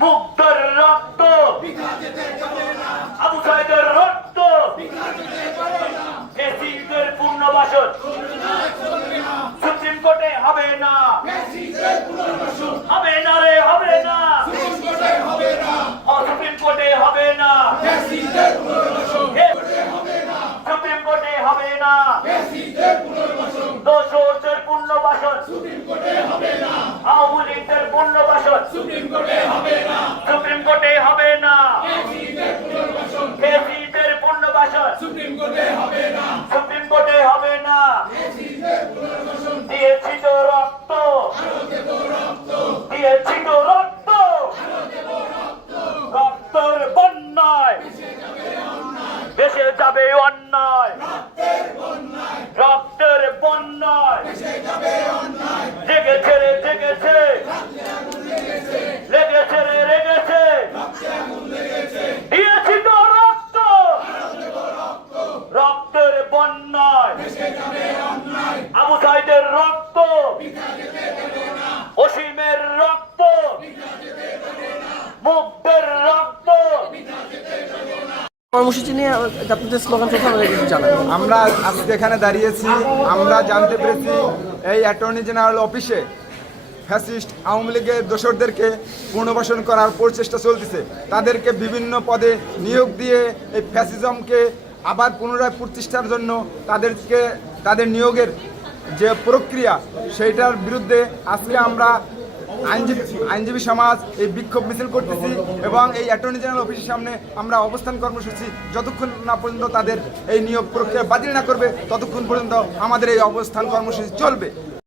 রক্ত। রক্ত। আবু রক্ত। মেসিদের সুপ্রিম কোর্টে হবে না। হবে না রে, হবে না। সুপ্রিম কোর্টে হবে না। সুপ্রিম কোর্টে হবে না। দোষদের পূর্ণবাসন আওয়ামী লীগদের সুপ্রিম কোর্টে হবে না। দিয়েছি তো রক্ত। দিয়েছি তো রক্ত রক্তের বন্যায় দেশে যাবে অন্যায় রক্তের বন্যায় জেগেছে রে জেগেছে লেগেছে রে লেগেছে দিয়েছি তো রক্ত আবু সাইদের রক্ত। অসীমের রক্ত। মুগ্ধের রক্ত। কর্মসূচি নিয়ে আপনাদের স্লোগান আমরা আজকে এখানে দাঁড়িয়েছি আমরা জানতে পেরেছি এই অ্যাটর্নি জেনারেল অফিসে ফ্যাসিস্ট আওয়ামী লীগের দোসরদেরকে পুনর্বাসন করার প্রচেষ্টা চলতেছে। তাদেরকে বিভিন্ন পদে নিয়োগ দিয়ে এই ফ্যাসিজমকে আবার পুনরায় প্রতিষ্ঠার জন্য তাদেরকে, তাদের নিয়োগের যে প্রক্রিয়া, সেইটার বিরুদ্ধে আজকে আমরা আইনজীবী আইনজীবী সমাজ এই বিক্ষোভ মিছিল করতেছি এবং এই অ্যাটর্নি জেনারেল অফিসের সামনে আমরা অবস্থান কর্মসূচি যতক্ষণ না পর্যন্ত তাদের এই নিয়োগ প্রক্রিয়া বাতিল না করবে, ততক্ষণ পর্যন্ত আমাদের এই অবস্থান কর্মসূচি চলবে।